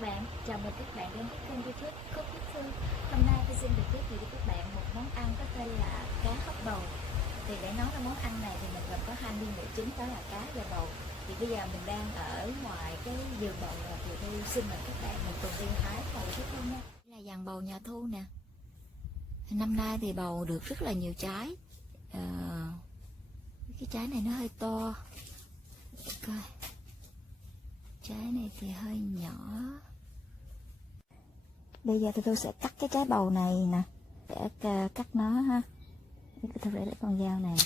các bạn, chào mừng các bạn đến với kênh YouTube Cook with Phương. Hôm nay tôi xin được giới thiệu với các bạn một món ăn có tên là cá hấp bầu. Thì để nấu ra món ăn này thì mình gồm có hai nguyên liệu chính, đó là cá và bầu. Thì bây giờ mình đang ở ngoài cái vườn bầu thì tôi xin mời các bạn mình cùng đi hái bầu với Thu nha. Đây là dàn bầu nhà Thu nè. Năm nay thì bầu được rất là nhiều trái. Cái trái này nó hơi to. Coi. Trái này thì hơi nhỏ. Bây giờ thì tôi sẽ cắt cái trái bầu này nè, để cắt nó ha. Tôi sẽ lấy con dao này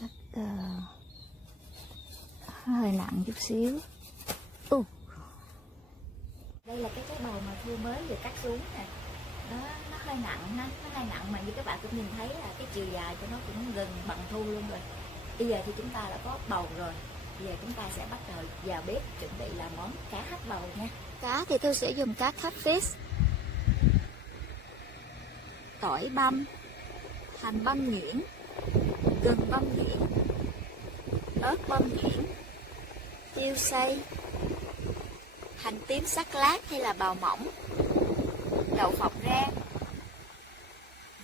cắt hơi nặng chút xíu. Đây là cái trái bầu mà Thu mới vừa cắt xuống nè. Nó hơi nặng ha, nó hơi nặng mà như các bạn cũng nhìn thấy là cái chiều dài của nó cũng gần bằng Thu luôn rồi. Bây giờ thì chúng ta đã có bầu rồi. Bây giờ chúng ta sẽ bắt đầu vào bếp chuẩn bị làm món cá hấp bầu nha. Cá thì tôi sẽ dùng cá catfish, tỏi băm, hành băm nhuyễn, gừng băm nhuyễn, ớt băm nhuyễn, tiêu xay, hành tím sắc lát hay là bào mỏng, đậu phộng rang,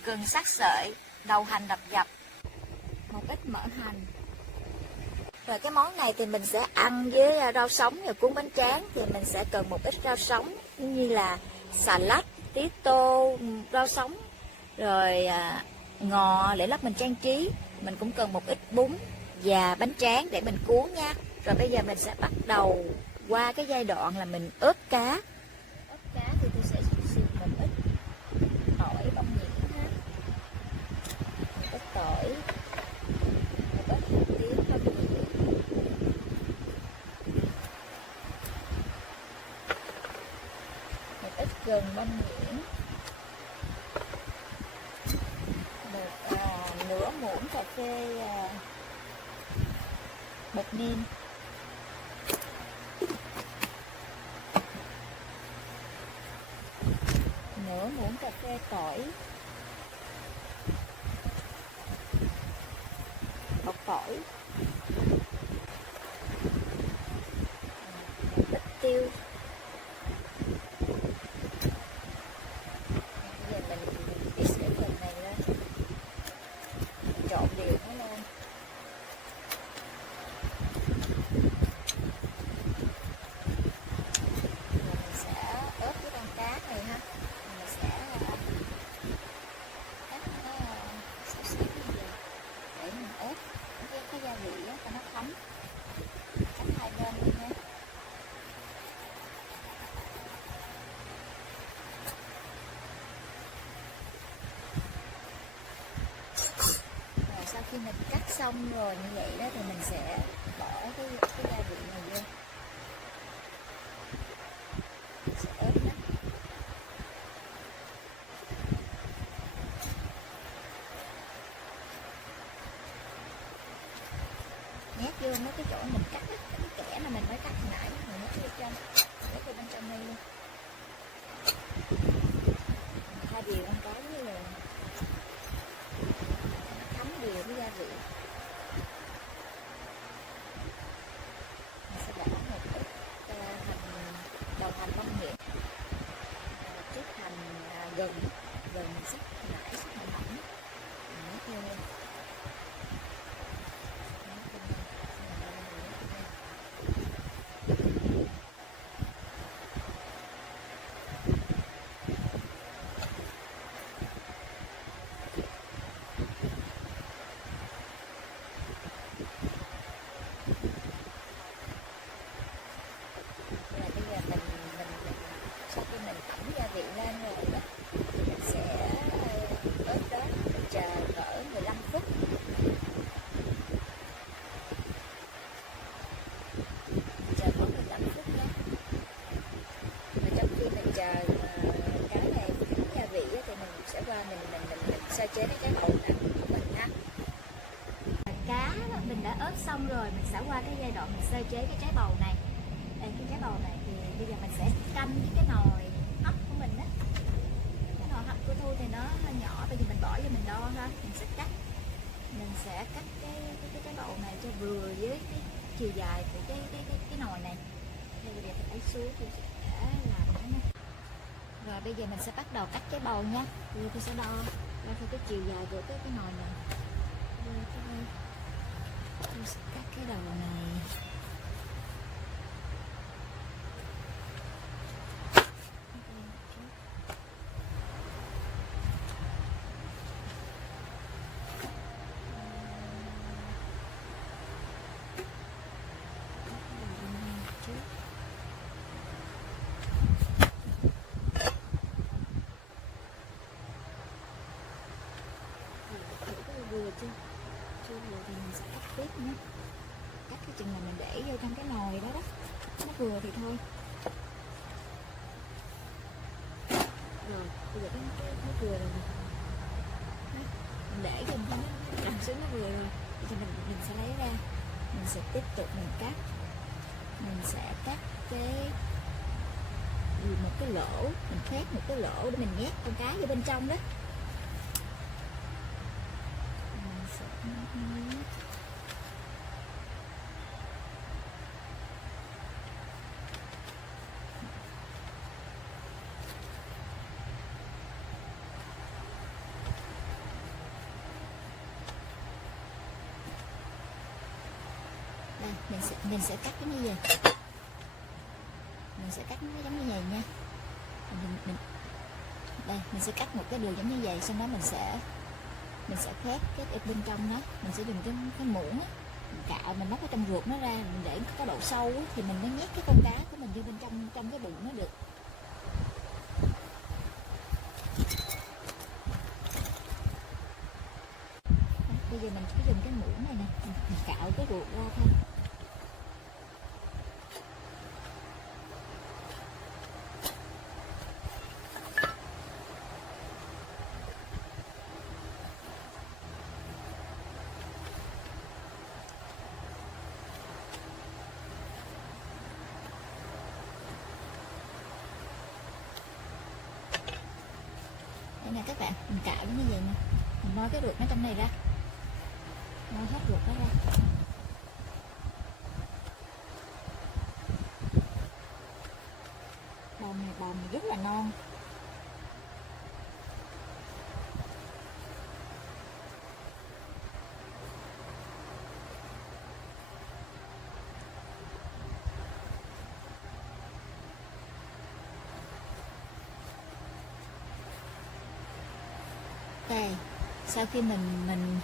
gừng sắc sợi, đầu hành đập dập, một ít mỡ hành. Rồi cái món này thì mình sẽ ăn với rau sống và cuốn bánh tráng, thì mình sẽ cần một ít rau sống như là xà lách, tía tô, rau sống, rồi ngò để lát mình trang trí. Mình cũng cần một ít bún và bánh tráng để mình cuốn nha. Rồi bây giờ mình sẽ bắt đầu qua cái giai đoạn là mình ướp cá. Ướp cá thì tôi sẽ sử dụng một ít tỏi băm nhuyễn ha, một ít tỏi, một ít hành tím băm nhuyễn, một ít gừng băm nhuyễn, một nửa muỗng cà phê bột nêm, nửa muỗng cà phê tỏi, bột tỏi, một ít tiêu. Bây giờ mình mix cái phần này lên, trộn đều nó lên. Rồi mình sẽ ướp cái con cá này ha. Mình sẽ cắt nó xíu xíu như vậy để mình ướp cái gia vị cho nó thấm. Cắt hai bên đi nha. Rồi sau khi mình cắt xong rồi như vậy đó thì mình sẽ bỏ cái gia vị này vô. Mình sẽ ướp nó. Nhét vô mấy cái chỗ mình cắt á, cái kẽ mà mình mới cắt hồi nãy, mình nhét vô trong, nhét vô bên trong đây luôn. Mình pha đều con cá với rồi nó thấm đều với gia vị. Mình sẽ bỏ một ít đầu hành băm nhuyễn, một chút hành gừng mình xắt nãy, xắt mỏng, mình nhét vô luôn. Sau khi mình tẩm gia vị lên rồi đó, mình sẽ ướp đó, mình chờ cỡ 15 phút. Chờ khoảng 15 phút nha. Và trong khi mình chờ cái này tẩm gia vị thì mình sẽ qua mình sơ chế cái trái bầu này của mình ha. Cá mình đã ướp xong rồi, mình sẽ qua cái giai đoạn mình sơ chế cái trái bầu này. Đây, cái trái bầu này thì bây giờ mình sẽ canh với cái nồi hấp của mình á. Cái nồi hấp của Thu thì nó hơi nhỏ, bây giờ mình bỏ vô mình đo thôi. Mình sẽ cắt cái trái bầu này cho vừa với chiều dài của cái nồi này. Đây bây giờ tôi lấy xuống tôi sẽ làm nó nha. Rồi bây giờ mình sẽ bắt đầu cắt cái bầu nha. Bây giờ tôi sẽ đo theo cái chiều dài của cái nồi này. Tôi sẽ cắt cái đầu này. Vừa chưa vừa thì mình sẽ cắt tiếp nhé. Cắt cái chừng này mình để vô trong cái nồi đó đó, nó vừa thì thôi. Rồi bây giờ nó vừa rồi nè, mình để cho nó nằm xuống nó vừa rồi. Bây giờ mình sẽ lấy ra, mình sẽ tiếp tục mình cắt một cái lỗ, mình khoét một cái lỗ để mình nhét con cá vô bên trong đó. Đây, mình sẽ cắt cái như vậy. Mình sẽ cắt nó giống như vậy nha. Đây, mình sẽ cắt một cái đường giống như vậy, sau đó mình sẽ khoét cái bên trong nó, mình sẽ dùng cái muỗng á, mình cạo, mình móc cái trong ruột nó ra, mình để có độ sâu á, thì mình mới nhét cái con cá của mình vô bên trong cái bụng nó được. Bây giờ mình chỉ dùng cái muỗng này nè, mình cạo cái ruột ra thôi. Đây nè các bạn, mình cạo như vậy nè, mình moi cái ruột nó trong này ra, moi hết ruột nó ra. Bầu này rất là non. Đây, sau khi mình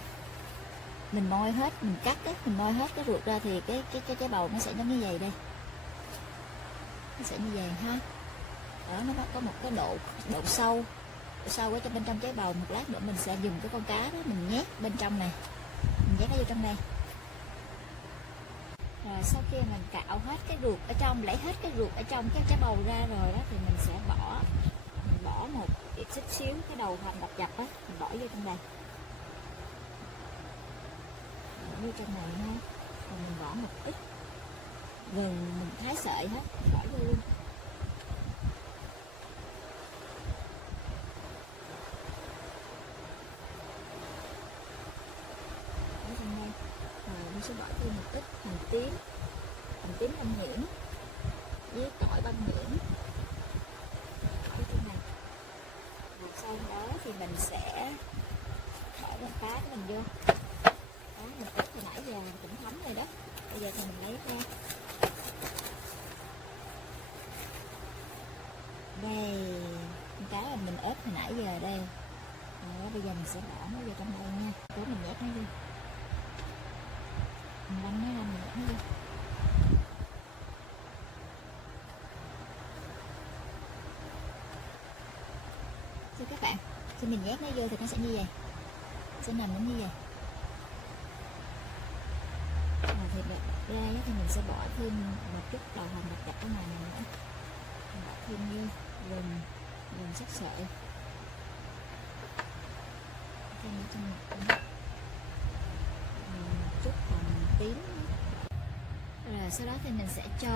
moi hết, mình cắt á, mình moi hết cái ruột ra thì cái bầu nó sẽ giống như vậy đây. Nó sẽ như vậy ha. Đó, nó có một cái độ sâu ở bên trong trái bầu. Một lát nữa mình sẽ dùng cái con cá đó mình nhét bên trong này, mình nhét nó vô trong đây. Rồi sau khi mình cạo hết cái ruột ở trong, lấy hết cái ruột ở trong cái trái bầu ra rồi đó, thì mình sẽ bỏ một chút xíu cái đầu hành đập dập á, mình bỏ vô trong đây, bỏ vô trong này ha. Rồi mình bỏ một ít gừng, mình thái sợi hết, bỏ vô luôn. Bỏ trong đây. Rồi mình sẽ bỏ thêm một ít hành tím băm nhuyễn với tỏi băm nhuyễn. Sau đó thì mình sẽ bỏ con cá của mình vô. Đó, mình ướp hồi nãy giờ cũng thấm rồi đó. Bây giờ thì mình lấy ra. Đây, con cá là mình ướp hồi nãy giờ đây. Đó, bây giờ mình sẽ bỏ nó vô trong đây nha. Cố mình nhét nó vô. Mình lăn nó ra, mình nhét nó vô. Cho các bạn, khi mình nhét nó vô thì nó sẽ như vậy, sẽ nằm nó như vậy. Rồi thì đây thì mình sẽ bỏ thêm một chút đầu hành đập dập ở ngoài này nữa, mình bỏ thêm như gừng sắc sợi, thêm trong một chút hành tím. Rồi sau đó thì mình sẽ cho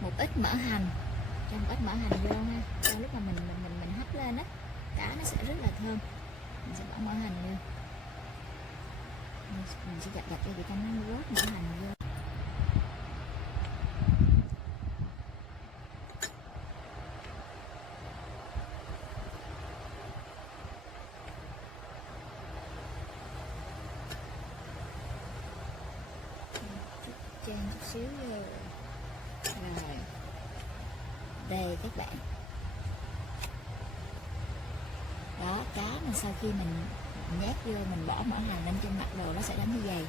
một ít mỡ hành, vô ha, cho lúc mà mình hấp lên á, cá nó sẽ rất là thơm. Mình sẽ bỏ mỡ hành vô, mình sẽ dập cho cho nó rớt mỡ hành vô. Trang chút xíu rồi. Đây các bạn. Đó, cá mà sau khi mình nhét vô, mình bỏ mỡ hành lên trên mặt đồ, nó sẽ đánh như vậy.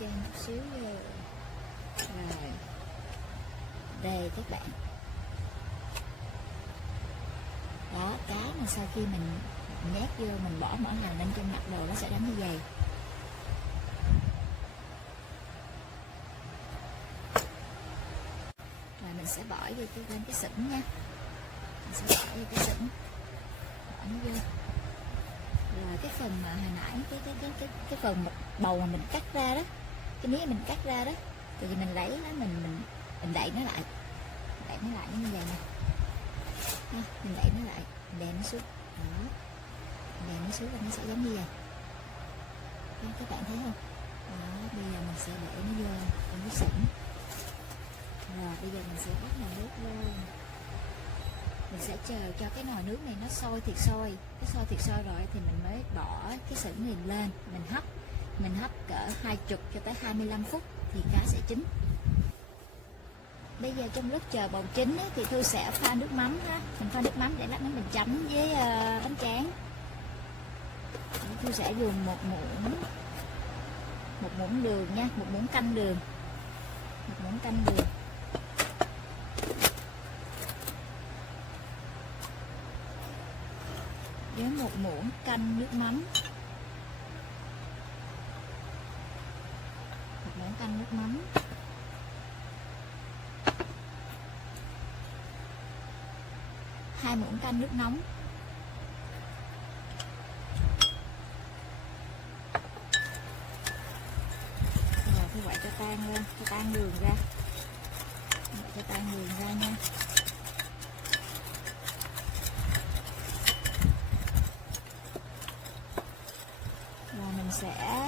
Trang chút xíu rồi. Đây các bạn. Đó, cá mà sau khi mình nhét vô, mình bỏ mỡ hành lên trên mặt đồ, nó sẽ đánh như vậy. Rồi mình sẽ bỏ vô lên cái sửng nha. Mình sẽ bỏ vô cái sửng, bỏ nó vô. Rồi cái phần mà hồi nãy cái phần bầu mà mình cắt ra đó, cái mía mình cắt ra đó, thì mình lấy nó, mình đậy nó lại, như vậy nè. Mình đậy nó lại, mình đè nó xuống, đó, đè nó xuống là nó sẽ giống như vậy. Đó, các bạn thấy không? Đó, bây giờ mình sẽ để nó vô trong cái sửng. Rồi bây giờ mình sẽ bắt nồi nước lên. Mình sẽ chờ cho cái nồi nước này nó sôi thiệt sôi. Cái sôi thiệt sôi rồi thì mình mới bỏ cái sửng này lên, mình hấp cỡ 20 cho tới 25 phút thì cá sẽ chín. Bây giờ trong lúc chờ bầu chín ấy, thì Thu sẽ pha nước mắm ha. Mình pha nước mắm để lát nữa mình chấm với bánh tráng. Thu sẽ dùng một muỗng đường nha, một muỗng canh đường, với một muỗng canh nước mắm, 2 muỗng canh nước nóng. Rồi Thu quậy cho tan lên, cho tan đường ra. Nha. Rồi mình sẽ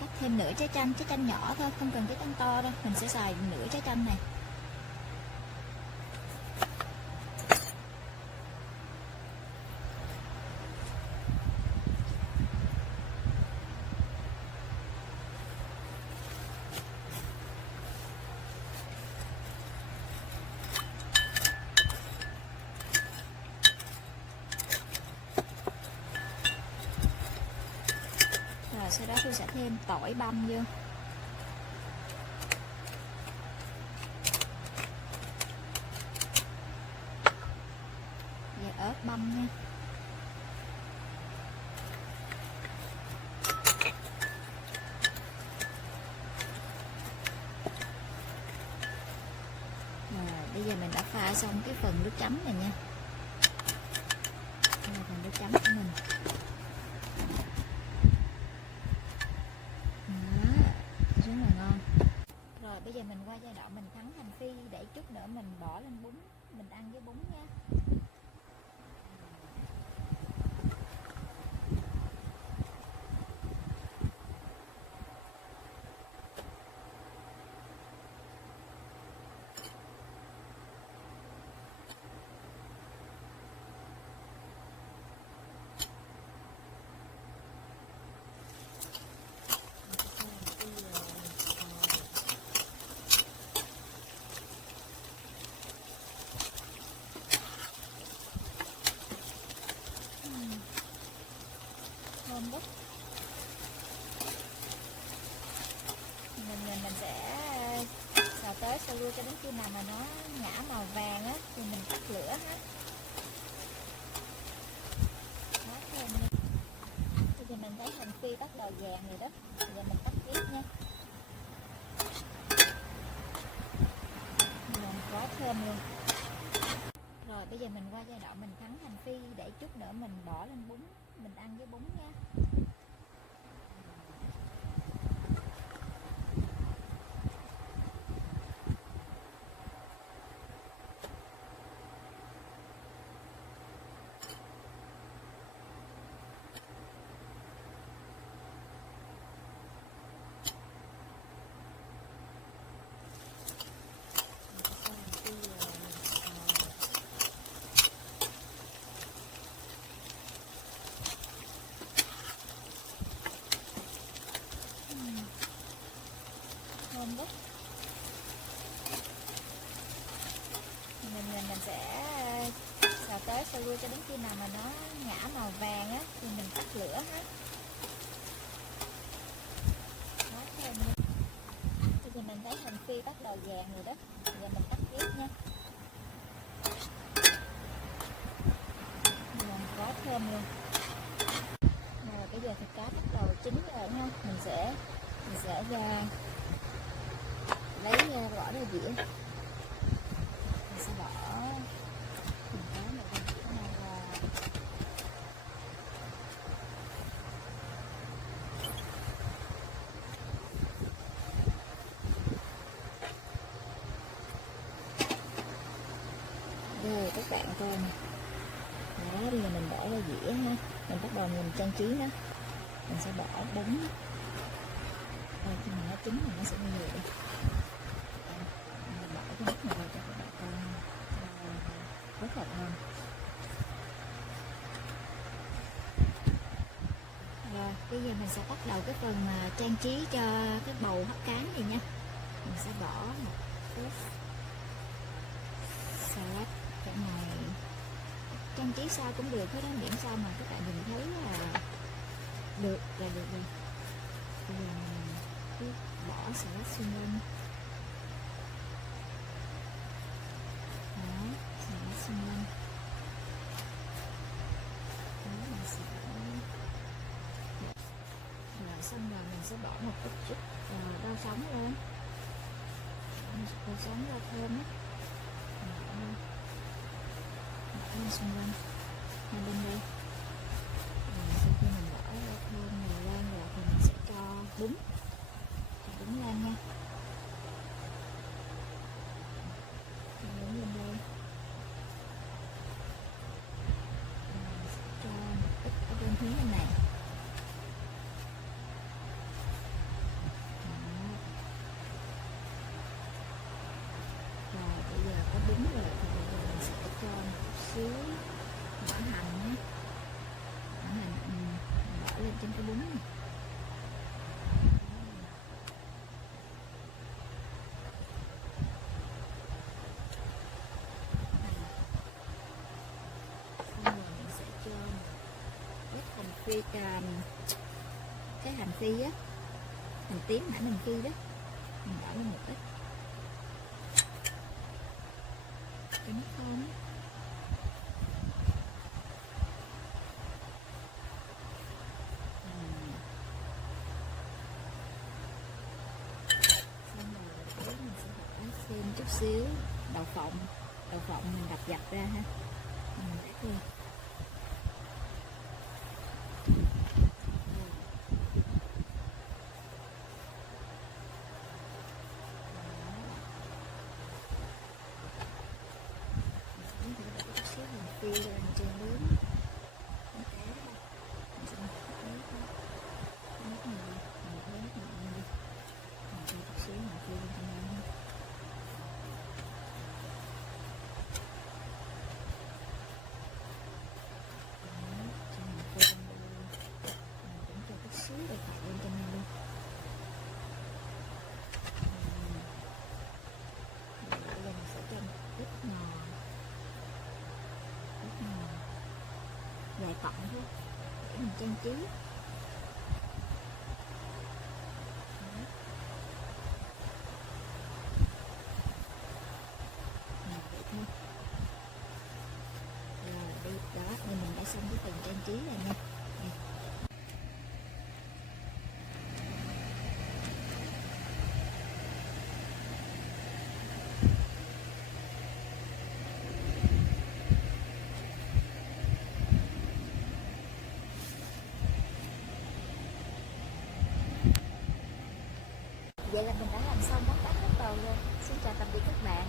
cắt thêm nửa trái chanh nhỏ thôi, không cần trái chanh to đâu. Mình sẽ xài nửa trái chanh này. Sau đó tôi sẽ thêm tỏi băm vô, và ớt băm nha. Rồi bây giờ mình đã pha xong cái phần nước chấm này nha. Đây là phần nước chấm của mình. Rất là ngon. Rồi bây giờ mình qua giai đoạn mình thắng hành phi, để chút nữa mình bỏ lên bún, mình ăn với bún nha. Thơm quá. Mình sẽ xào tới xào lui cho đến khi nào mà nó ngả màu vàng á thì mình tắt lửa ha. Đó, thơm nha. Bây giờ mình thấy hành phi bắt đầu vàng rồi đó. Bây giờ mình tắt bếp nha. Quá thơm luôn. Rồi bây giờ mình qua giai đoạn mình thắng hành phi, để chút nữa mình bỏ lên bún, mình ăn với bún nha. cho đến khi nào mà nó ngã màu vàng á thì mình tắt lửa ha. Đó, thêm nha. Bây giờ mình thấy hành phi bắt đầu vàng rồi đó. Bây giờ mình tắt bếp nha. Bây giờ mình có thêm luôn. Rồi bây giờ thịt cá bắt đầu chín rồi ha. Mình sẽ ra lấy bỏ ra dĩa. Mình sẽ bỏ thịt cá này ra dĩa này và rồi các bạn coi nè. Đó, bây giờ mình bỏ ra dĩa ha. Mình bắt đầu mình trang trí nó. Mình sẽ bỏ bún. Rồi khi mà nó chín thì nó sẽ như vậy. Mình bỏ cái nước này vào cho các bạn coi rất là ngon. Rồi bây giờ mình sẽ bắt đầu cái phần trang trí cho cái bầu hấp cá này nha. Mình sẽ bỏ một chút salad cái này, trang trí sao cũng được hết đó, miễn sao mà các bạn nhìn thấy là được là được rồi. Bây giờ mình cứ bỏ salad xung quanh. Đó, salad xung quanh. Đó, mình sẽ rồi xong rồi mình sẽ bỏ một chút rau sống lên. Rau sống rau thơm á. Bỏ lên xung quanh hai bên đây. Rồi sau khi mình bỏ rau thơm này lên rồi thì mình sẽ cho bún lên nha. Cho bún lên đây. Rồi mình sẽ cho một ít ở bên phía bên này. Rồi bây giờ có bún rồi thì bây giờ mình sẽ cho một xíu mỡ hành nhé. Mỡ hành mình bỏ lên trên cái bún này. Xong rồi mình sẽ cho một ít hành phi, cái hành phi á, hành tím nãy mình phi đó, mình bỏ lên một ít cho nó thơm. Xong rồi mình sẽ bỏ thêm chút xíu đậu phộng mình đập dập ra ha, mình rắc lên. Phi lên trên bún nước cá đây. Mình sẽ nước này, mình thấy nước này đi. Mình cho chút xíu hành phi lên trên đây ha. Cho hành phi lên đây luôn. Mình cũng cho chút xíu đậu phộng lên trên đây luôn. Rồi bây giờ mình sẽ cho một ít ngò. Vài cọng thôi để mình trang trí. Vậy thôi. Rồi đi đó, nên mình đã xong cái phần trang trí rồi nha. Vậy là mình đã làm xong món cá hết bầu rồi. Xin chào tạm biệt các bạn.